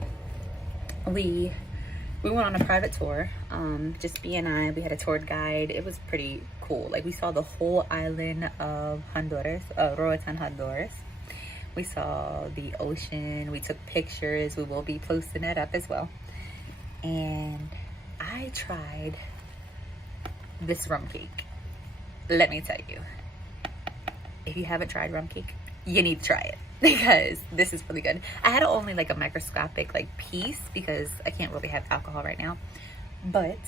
So we went on a private tour, just B and I. We had a tour guide. It was pretty cool. Like, we saw the whole island of Honduras, Roatan, Honduras. We saw the ocean. We took pictures. We will be posting that up as well. And I tried this rum cake. Let me tell you, if you haven't tried rum cake, you need to try it, because this is really good. I had only like a microscopic like piece because I can't really have alcohol right now, but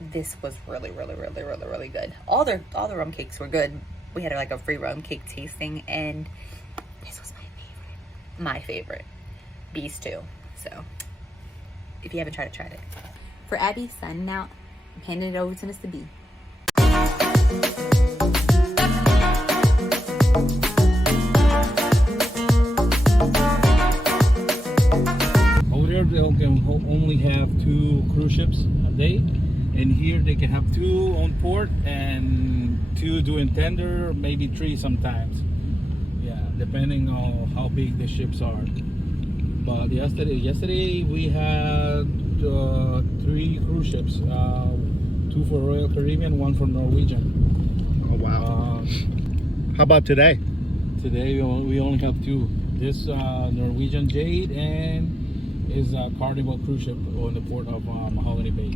this was really good. All the rum cakes were good. We had like a free rum cake tasting, and this was my favorite. Bees too. So if you haven't tried it, try it. For Abby, signing out. I'm handing it over to Mr. B. They can only have 2 cruise ships a day, and here they can have 2 on port and 2 doing tender, maybe 3 sometimes. Yeah, depending on how big the ships are. But yesterday we had 3 cruise ships, 2 for Royal Caribbean, 1 for Norwegian. Oh wow! How about today? Today we only have 2. This Norwegian Jade and is a Carnival cruise ship on the port of Mahogany Bay.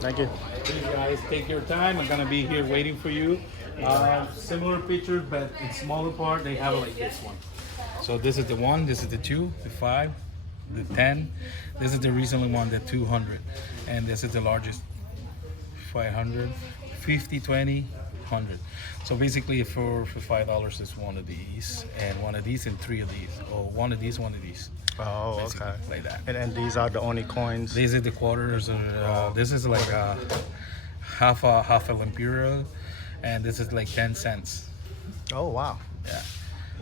Thank you. Please guys, take your time. I'm gonna be here waiting for you. Similar pictures, but in smaller part, they have it like this one. So this is the 1, this is the 2, the 5, the 10. This is the recently one, the 200. And this is the largest, 500, 50, 20, 100. So basically for $5 is one of these, and one of these, and 3 of these, or one of these, one of these. Oh, basically, okay. like that. And these are the only coins? These are the quarters, and this is like half a lempiria, and this is like 10 cents. Oh, wow. Yeah.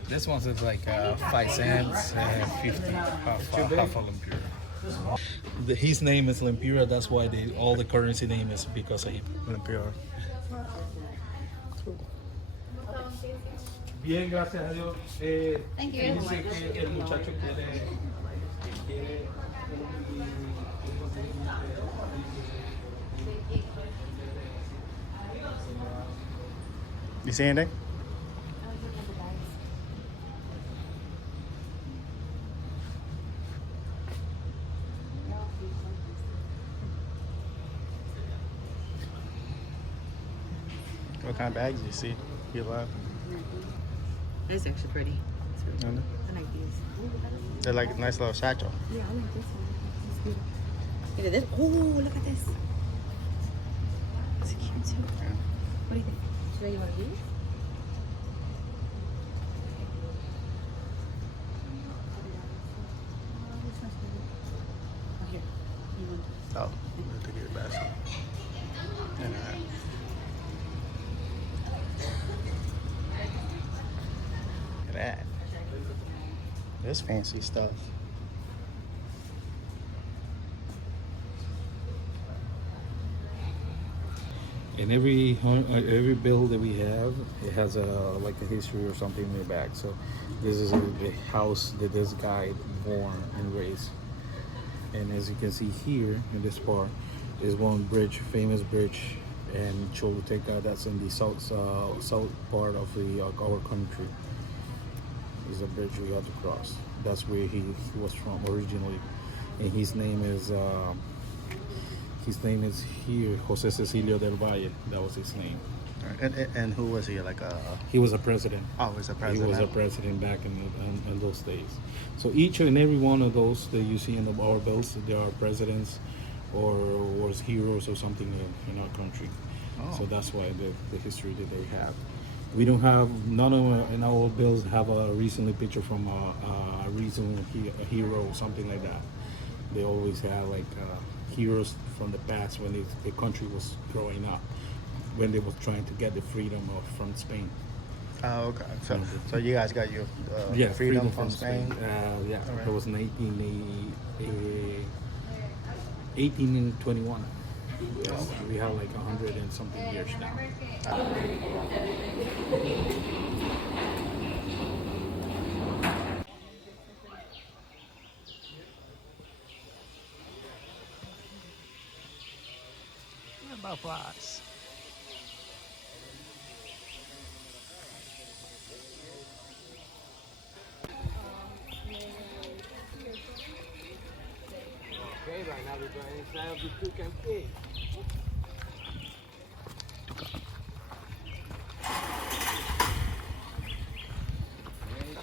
This one is like 5 cents and 50, half a lempiria. His name is Lempiria, that's why all the currency name is because of him. Lempiria. Bien, gracias a Dios. Thank you. Dice que el muchacho quiere You see anything? What kind of bags do you see? You love? That's actually pretty. It's really Mhm. I like these. They're like a nice little satchel. Yeah, I like this one. It's beautiful. Look at this. Oh, look at this. It's cute too. Yeah. What do you think? Should I get one of these? Oh, here. You want this? Oh, I think you're best. Yeah. Look at that. This fancy stuff. in every bill that we have, it has like a history or something in the back. So this is the house that this guy born and raised. And as you can see here in this part, is one bridge, famous bridge in Choluteca, that's in the south part of our country. Is a bridge we have to cross. That's where he was from originally, and his name is here Jose Cecilio del Valle. That was his name. And who was he? Like He was a president. Oh, he was a president. He was a president back in those days. So each and every one of those that you see in our bills, there are presidents or was heroes or something in our country. Oh. So that's why the history that they have. We don't have, none of in our bills have a recently picture from a recent hero or something like that. They always have like heroes from the past when the country was growing up. when they were trying to get the freedom from Spain. Oh, okay. So you guys got your freedom from Spain? Yeah, Alright. it was 1821. Yes, we have like 100 and something years now. What about flies? Okay, right now we're going inside of the Toucan cage. Okay,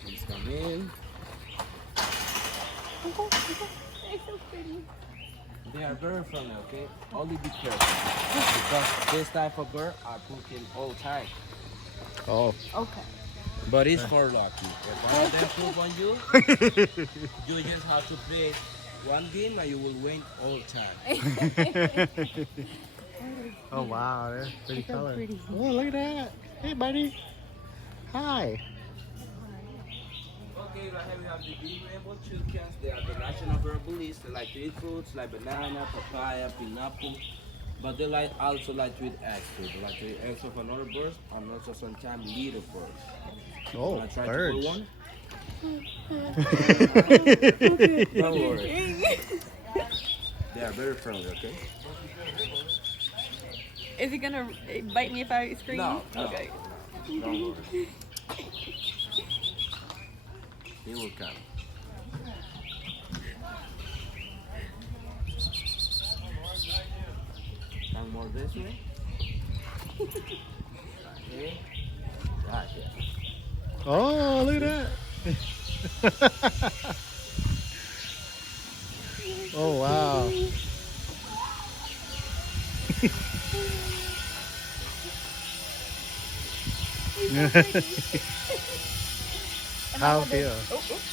please come in. They are very friendly, okay? Only be careful. Because this type of bird are pooping all the time. Oh. Okay. But it's for lucky. If one of them poop on you, you just have to play one game and you will win all the time. Oh wow, that's pretty So color. pretty. Oh, look at that. Hey, buddy. Hi. Okay, right here we have the big rainbow toucans. They are the national herbalists. They like to eat fruits like banana, papaya, pineapple. But they also like to eat eggs too. They like to eat eggs of another birds and also sometimes little birds. Oh, Wanna try birds. to pull one? Don't worry. They are very friendly, okay? Is he gonna bite me if I scream? No, no. Okay. Don't worry. He will come. Come more this way. Okay. Gotcha. Oh, look at that. Oh, wow. How it feel?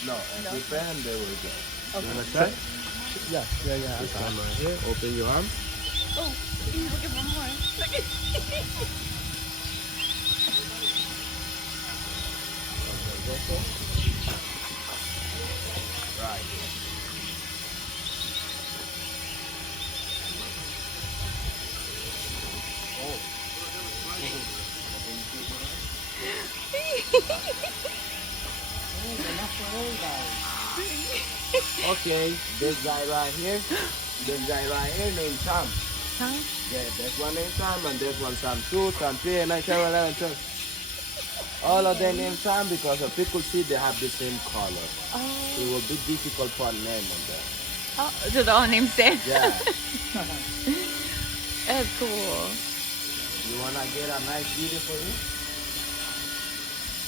No, if we pet them, they will go. Okay. You wanna try? Yeah. This arm right here. Open your arm. Oh, look at one more. Look at Right. Okay, this guy right here named Sam. Huh? Yeah, this one named Sam and this one Sam 2, Sam 3, and 9, 10, 11, 12. All of them named Sam because if people see they have the same color. Oh. It will be difficult for name on them. Oh, so they're all named Sam. Yeah. That's cool. You wanna get a nice video for you?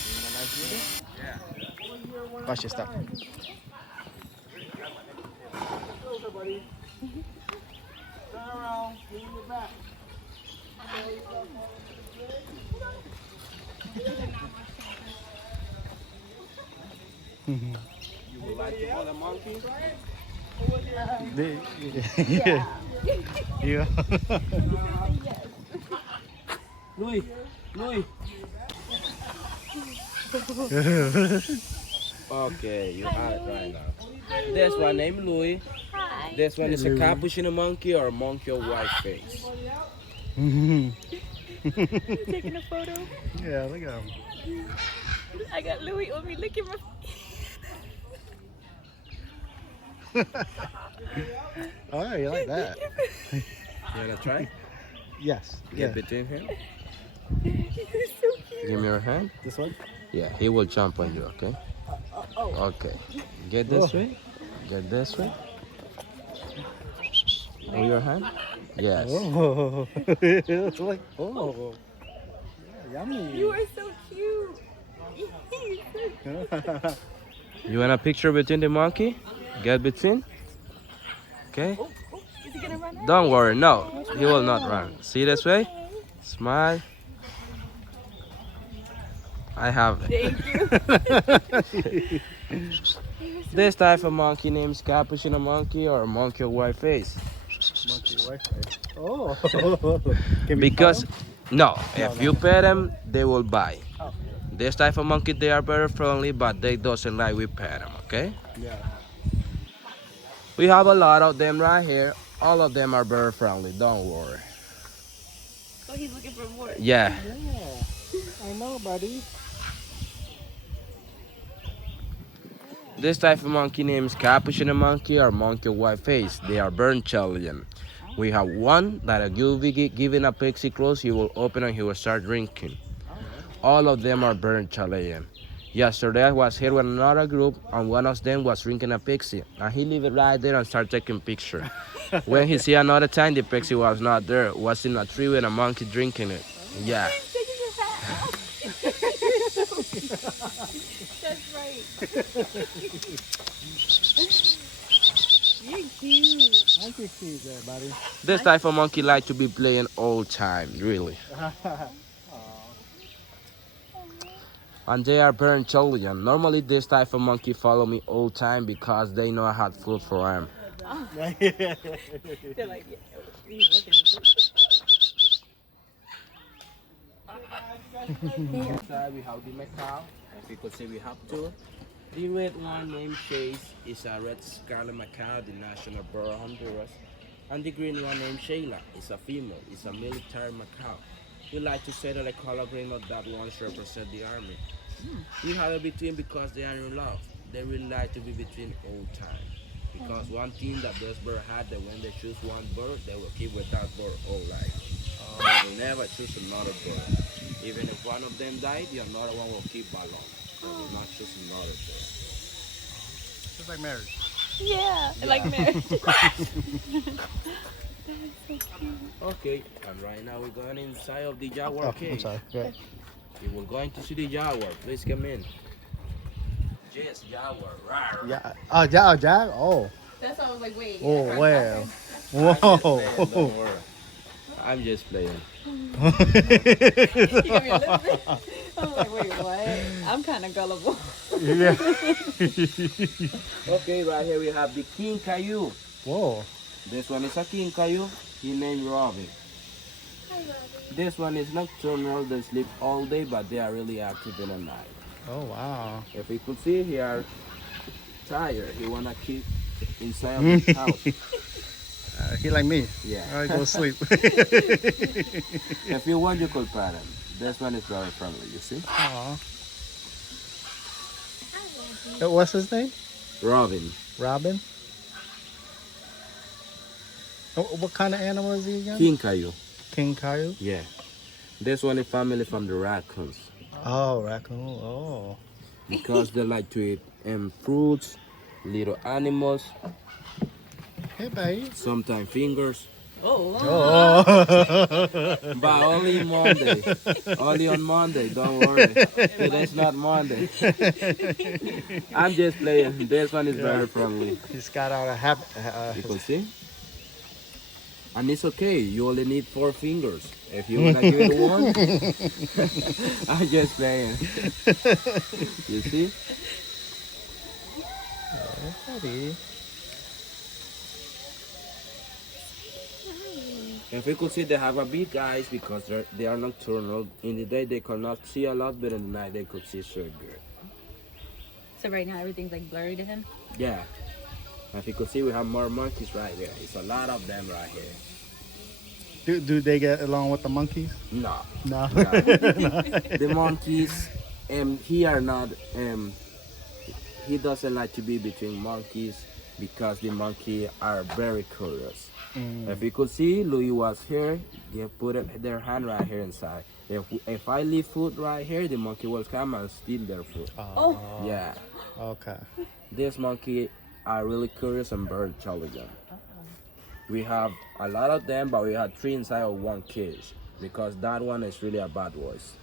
You want a nice video? Yeah. Watch your stuff. Turn around, lean your back. You would like to hold a monkey? Yeah. Yeah. Louis, Louis. Okay, you have it right now. This one named Louis. Hi. This one is a Capuchin monkey or a monkey of white face. Taking a photo. Yeah, look at him. I got Louis on me. Look at my. Oh, you like that? You wanna try? Yes. Get between him. He's so cute. Give me your hand. This one? Yeah, he will jump on you, okay? Okay. Get this Whoa. way. Get this way. Hold your hand. Yes. Oh, it's like, oh. Yeah, yummy. You are so cute. You want a picture between the monkey? Get between. Okay. Oh, is he gonna run out? Don't worry. No, he will not run. See this way. Smile. I have it. Thank you. This type of monkey named Capuchin monkey or monkey of white face. Monkey Wi-Fi. Oh. Can we Because call No, No, if no. you pet them, they will bite. Oh, This type of monkey, they are very friendly, but they doesn't like we pet them, okay? yeah. We have a lot of them right here. All of them are very friendly, don't worry. Oh, he's looking for more. Yeah. Yeah. I know, buddy. This type of monkey name is Capuchin monkey or monkey white face. They are very intelligent. We have one that if you be giving a pixie close, he will open and he will start drinking. All of them are very intelligent. Yesterday I was here with another group and one of them was drinking a pixie and he leave it right there and start taking picture. When he see another time the pixie was not there, it was in a tree with a monkey drinking it. Yeah. That's right. You're cute. Monkey cute there, buddy. This type of monkey like to be playing all time, really. And they are very intelligent. Normally this type of monkey follow me all time because they know I had food for them. They're like, yeah, he's looking. Inside we have the macaw. As you could see, we have two. The red one named Chase is a red Scarlet Macaw, the national bird of Honduras. And the green one named Shayla is a female, it's a military macaw. We like to say that the color green of that one should represent the army. We have it between because they are in love. They really like to be between all time. Because one thing that those birds had, that when they choose one bird, they will keep with that bird all life. They will never choose another bird. Even if one of them died, the another one will keep along. They will not choose another bird. Just like marriage. Yeah, like marriage. Okay, and right now we're going inside of the jaguar Oh, cage. I'm sorry. Yeah. We were going to see the jaguar. Please come in. Yes, jaguar. Rawr. Yeah. Oh, yeah, yeah. Oh. That's why I was like, wait. Oh, wow. I'm just playing, Whoa. don't worry. I'm just playing. You gave me a lip sync. I was like, wait, what? I'm kind of gullible. Yeah. Okay, right here we have the kinkajou. Whoa. This one is a kinkajou. He named Robin. This one is nocturnal. They sleep all day, but they are really active in the night. Oh, wow. If you could see, he are tired. He wanna keep inside of his house. He like me. Yeah. I go sleep. If you want, you could pet him. This one is very friendly. You see? Aw. What's his name? Robin. Robin? Oh, what kind of animal is he again? Kinkajou. Kinkajou? Yeah. This one is family from the raccoons. Oh, raccoon. Oh. Because they like to eat fruits, little animals, Hey, babe. sometimes fingers. Oh. Oh. But only Monday. Only on Monday, don't worry. Today's not Monday. I'm just playing. This one is very friendly. He's got all the habit. You can see? And it's okay. You only need 4 fingers. If you want to give it one, I'm just playing. You see? Buddy. If you could see, they have a big eyes because they are nocturnal. In the day, they cannot see a lot, but in the night, they could see so good. So right now everything's like blurry to him? Yeah. If you could see, we have more monkeys right there. It's a lot of them right here. Do they get along with the monkeys? No. No. No. The monkeys, he are not, he doesn't like to be between monkeys because the monkey are very curious. If you could see, Louis was here. They put their hand right here inside. If I leave food right here, the monkey will come and steal their food. Oh. Yeah. Okay. This monkey are really curious and very intelligent. We have a lot of them, but we have 3 inside of one cage because that one is really a bad voice.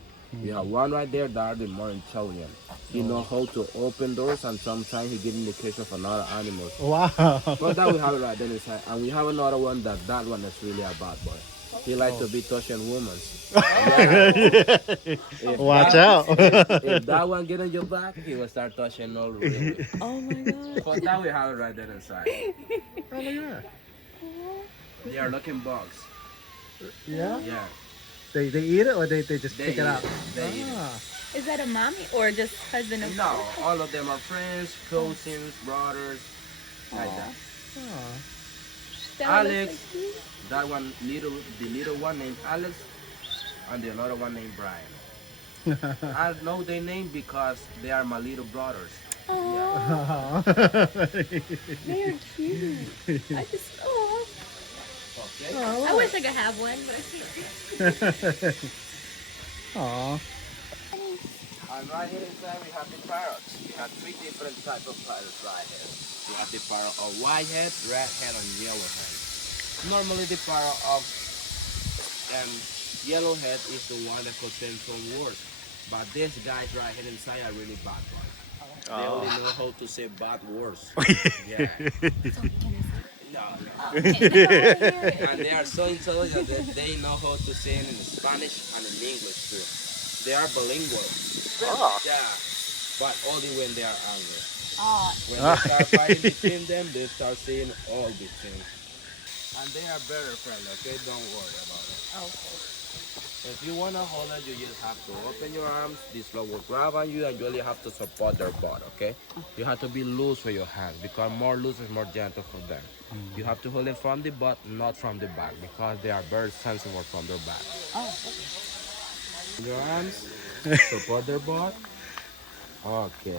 We have one right there that are the more intelligent. He know how to open doors and sometimes he give indication of another animal. Wow. But that we have it right there inside. And we have another one that one is really a bad boy. He like to be touching women. Watch out. If that one get on your back, he will start touching all the women. Oh my god. But that we have it right there inside. Oh, look at that. They are looking bugs. Yeah? Yeah. They eat it or they just They pick it eat out? it. They eat it. Ah. Is that a mommy or just husband and No, all of them are friends, cousins, brothers, like that. Ah. Alex, that one the little one named Alex, and the other one named Brian. I know their name because they are my little brothers. Oh. They're cute. I just, oh. Okay. I wish I could have one, but I can't. Aw. And right here inside we have the parrots. We have three different types of parrots right here. We have the parrot of white head, red head, and yellow head. Normally the parrot of yellow head is the one that could send some words. But these guys right here inside are really bad ones. They only know how to say bad words. Yeah. No. And they are so intelligent that they know how to say it in Spanish and in English too. They are bilingual. Yeah. But only when they are angry. When they start fighting between them, they start saying all these things. And they are very friendly, okay? Don't worry about it. If you want to hold it, you just have to open your arms. This dog will grab on you and you only have to support their butt, okay? You have to be loose with your hands because more loose is more gentle for them. You have to hold it from the butt, not from the back because they are very sensitive from their back. Your arms, support their butt. Okay.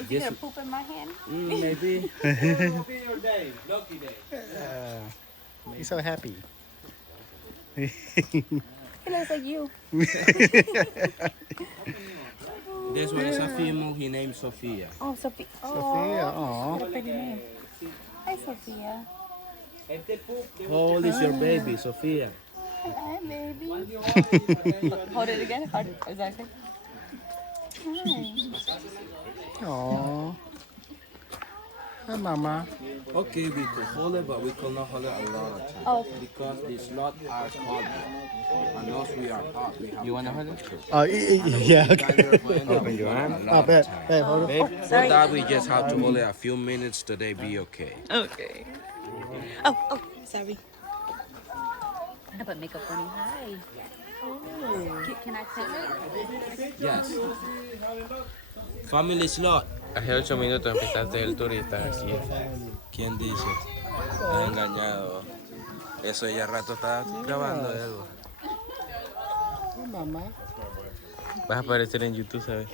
Is he gonna poop in my hand? Maybe. It will be your day, lucky day. He's so happy. He looks like you. This one is a female, he named Sophia. Oh, Sophia. Sophia, aw. What a pretty name. Hi, Sophia. How old is your baby, Sophia? Hi, baby. Hold it again. Hold it. Is that okay? Hi. Aw. Hi, Mama. Okay, we could hold it, but we could not hold it a lot of time. Oh. Because the sloth are cold. And us, we are hot. You want to hold it? Oh, yeah, okay. Open your hand. Oh, bet. Hey, hold it. For that, we just have to hold it a few minutes today, be okay. Okay. Oh, sorry. I put makeup on you. Hi. Oh. Can I pet it? Yes. Family Sloth. Hace 8 minutos empezaste el tour y estás aquí. ¿Quién dice? Me he engañado. Eso ya rato estaba grabando algo. Oh, Mama. Vas a aparecer en YouTube, ¿sabes?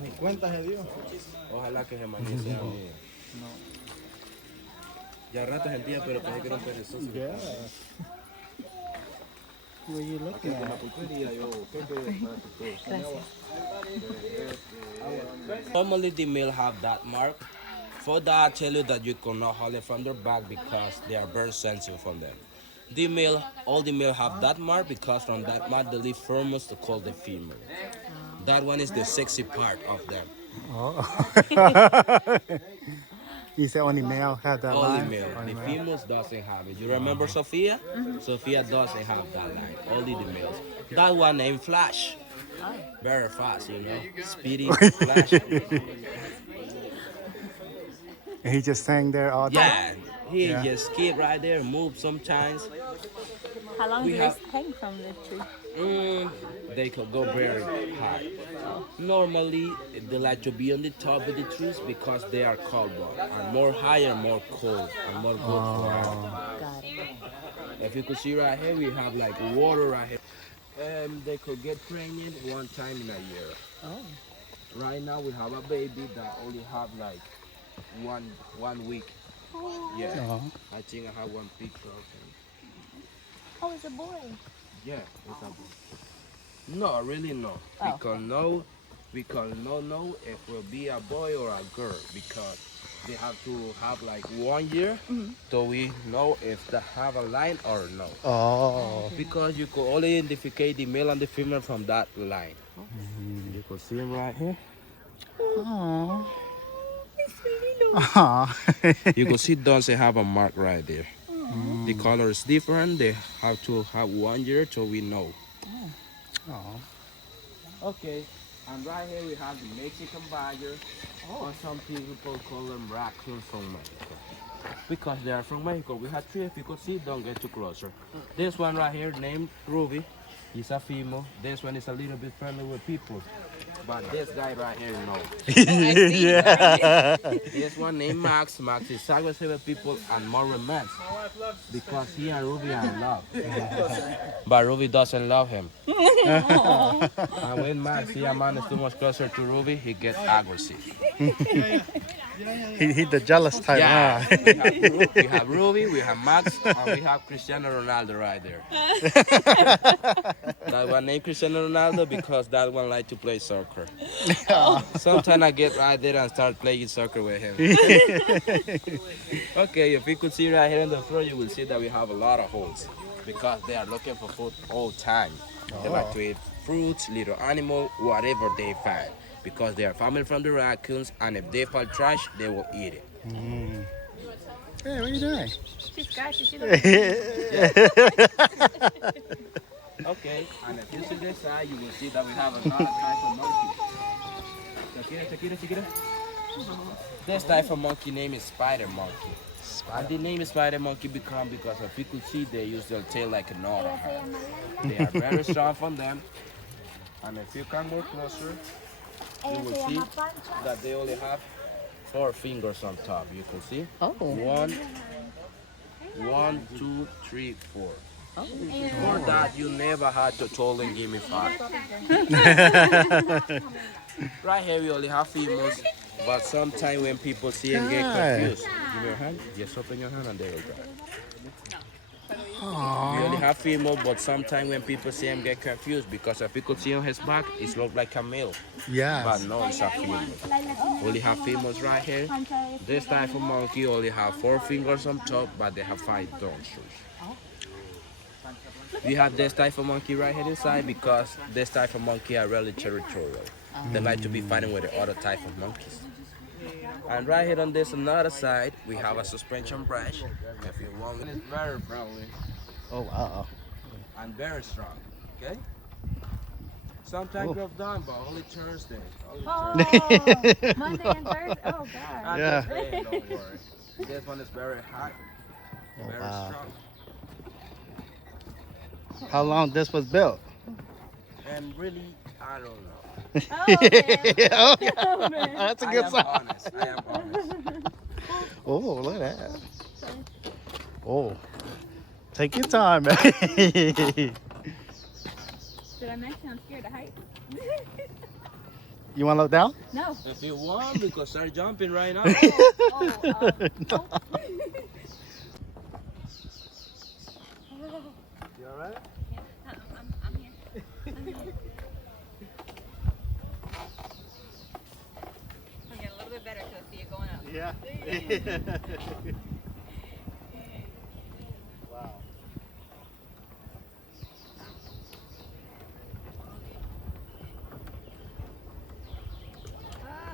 Ni cuenta se dio. Ojalá que se manice a mí. Ya rato sentía, pero pensé que era un perezoso. Yeah. What are you looking at? Normally the male have that mark. For that, I tell you that you cannot hold it from their back because they are very sensitive from them. All the male have that mark because from that mark they leave pheromones to call the female. That one is the sexy part of them. Oh. You said only male have that Only line? male. Only The male. females doesn't have it. You remember Sophia? Sophia doesn't have that line. Only the males. That one named Flash. Very fast, you know. Speedy Flash. And he just sang there all day? Yeah. He Yeah. just skip right there, move sometimes. How long We do have- they hang from the tree? They could go very high. Normally, they like to be on the top of the trees because they are cold blood. And more higher, more cold, and more good for them. Got it. If you could see right here, we have like water right here. They could get pregnant one time in a year. Oh. Right now, we have a baby that only have like one week. Yeah. Oh. I think I have one picture of him. Oh, it's a boy. Yeah, it's a boy. No, really no. Oh. We can not know if it will be a boy or a girl because they have to have like 1 year so we know if they have a line or no. Oh. Because you could only identify the male and the female from that line. You could see him right here. Oh. Aw. You could see doesn't have a mark right there. The color is different. They have to have 1 year so we know. Aw. Okay, and right here we have the Mexican badger, or some people call them raccoons from Mexico. because they are from Mexico. We have 3. If you could see, don't get too closer. This one right here named Ruby. He's a female. This one is a little bit friendly with people. But this guy right here, no. Yeah. This one named Max. Max is aggressive with people and more romance. Because he and Ruby are in love. But Ruby doesn't love him. And when Max see a man is too much closer to Ruby, he gets aggressive. He the jealous type, Yeah. huh? We have Ruby, we have Max, and we have Cristiano Ronaldo right there. That one named Cristiano Ronaldo because that one like to play soccer. Sometimes I get right there and start playing soccer with him. Okay, if you could see right here on the floor, you will see that we have a lot of holes because they are looking for food all time. They like to eat fruits, little animal, whatever they find. Because they are family from the raccoons, and if they find trash, they will eat it. Hey, what are you doing? She's scratchy. She Okay, and if you see this side, you will see that we have a lot of types of monkeys. Shakira. This type of monkey name is spider monkey. And the name is spider monkey because if you could see, they use their tail like an otter. They are very strong from them. And if you come more closer, you will see that they only have 4 fingers on top. You can see. Oh. 1, 2, 3, 4. Oh. For that, you never had to told them give me 5. Right here, we only have females, but sometimes when people see and get confused, give me your hand. Just open your hand and they will grab. We only have female, but sometimes when people see him get confused because if you could see on his back, it looks like a male. Yeah. But no, it's a female. Only have females right here. This type of monkey only have 4 fingers on top, but they have 5 tonsils. We have this type of monkey right here inside because this type of monkey are really territorial. They like to be fighting with the other type of monkeys. And right here on this another side, we have a suspension brush. If you want, it's very friendly. Oh, wow. And very strong, okay? Sometimes you're done, but only Thursday. Monday and Thursday. Oh God. Yeah. Thursday, don't worry. This one is very hot, very strong. How long this was built? And really, I don't know. That's a good sign. I am honest. Oh, look at that. Oh, take your time, man. Did I mention I'm scared of heights? You want to look down? No. If you want, we could start jumping right now. No. You alright? I'm here. I'm getting a little bit better to see it going up. Yeah. Wow.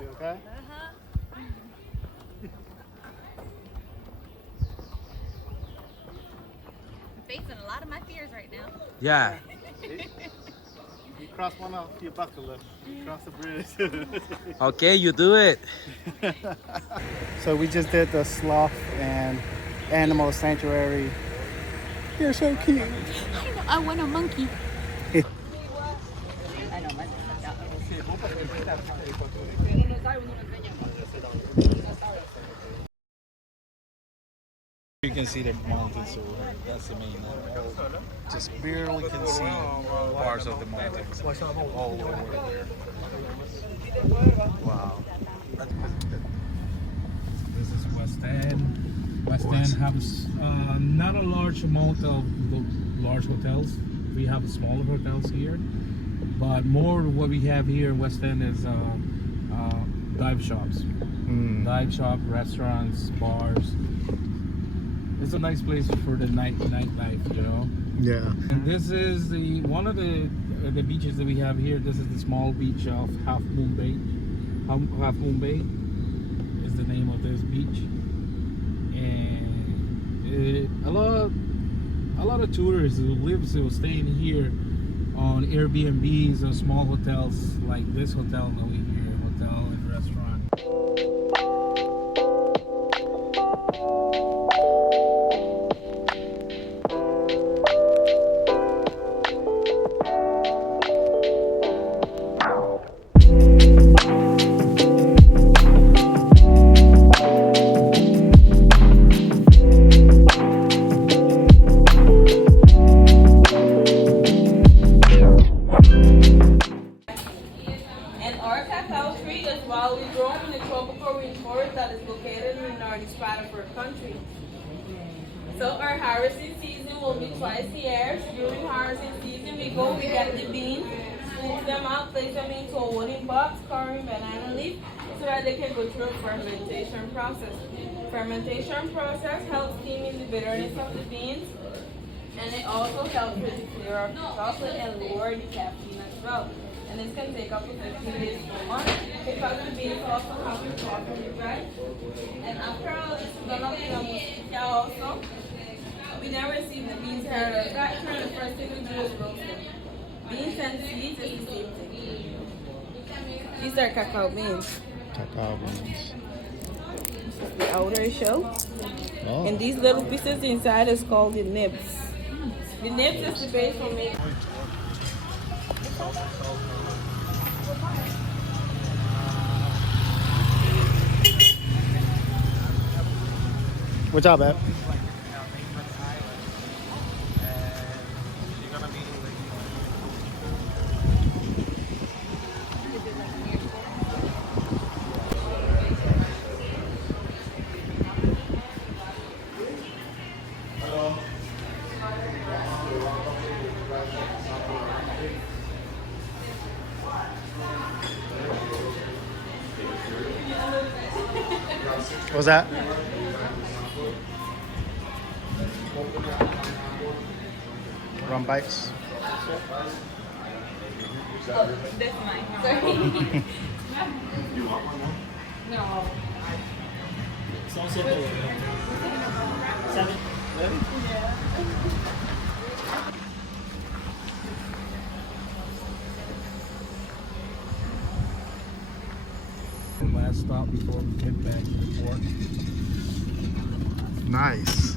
You okay? I'm facing a lot of my fears right now. Yeah. You cross one off your bucket list. You cross the bridge. Okay, you do it. So we just did the sloth and animal sanctuary. They're so cute. I know. I want a monkey. You can see the mountains over here. That's the main one. Just barely can see parts of the mountains all over there. Wow. This is West End. West End has not a large amount of large hotels. We have smaller hotels here, but more what we have here in West End is dive shops. Dive shop, restaurants, bars. It's a nice place for the nightlife, you know. Yeah. And this is one of the beaches that we have here. This is the small beach of Half Moon Bay. Half Moon Bay is the name of this beach, and a lot of tourists who staying here on Airbnbs or small hotels like this hotel over here, hotel and restaurant. So our harvesting season will be twice a year. During harvesting season, we get the beans, scoop them out, place them into a wooden box, covering banana leaf, so that they can go through a fermentation process. Fermentation process helps steaming the bitterness of the beans, and it also helps with the flavor of the chocolate and lower the caffeine as well. And this can take up to 15 days to a month because the beans also have to properly dry. And after all this is done up in a mosquito also, we then receive the beans here at our factory, and the first thing we do is roast them. Beans and seeds is the same thing. These are cacao beans. Cacao beans. This is the outer shell. Oh. And these little pieces inside is called the nibs. The nibs is the base for making. What's up, Ed? What's that? Rum bites. Oh, that's mine. Sorry. You want one more? No. So simple. 7. Yeah. Last stop before we get back to the port. Nice.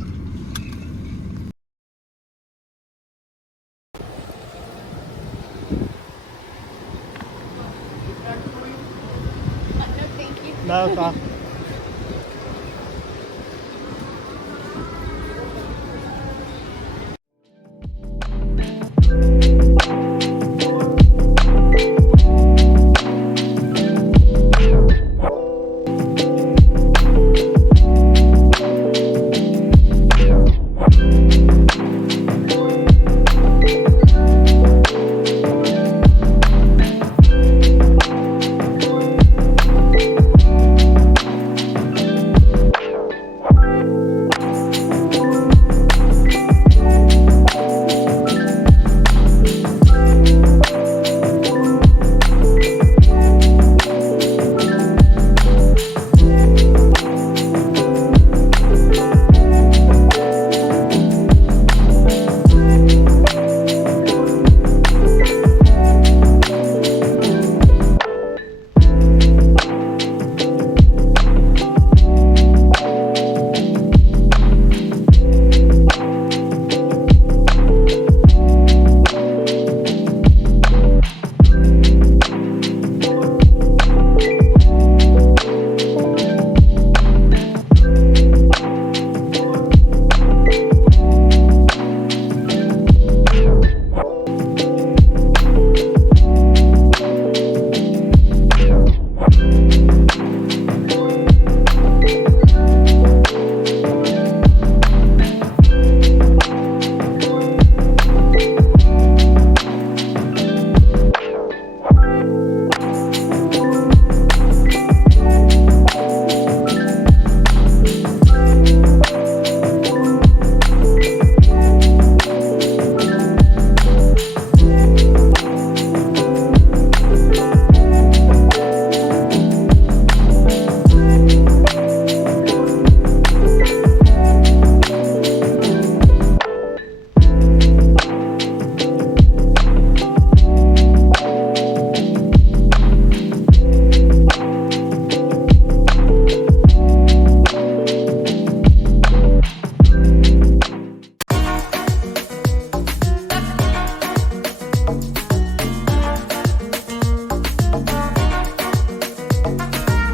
No, thank you. No,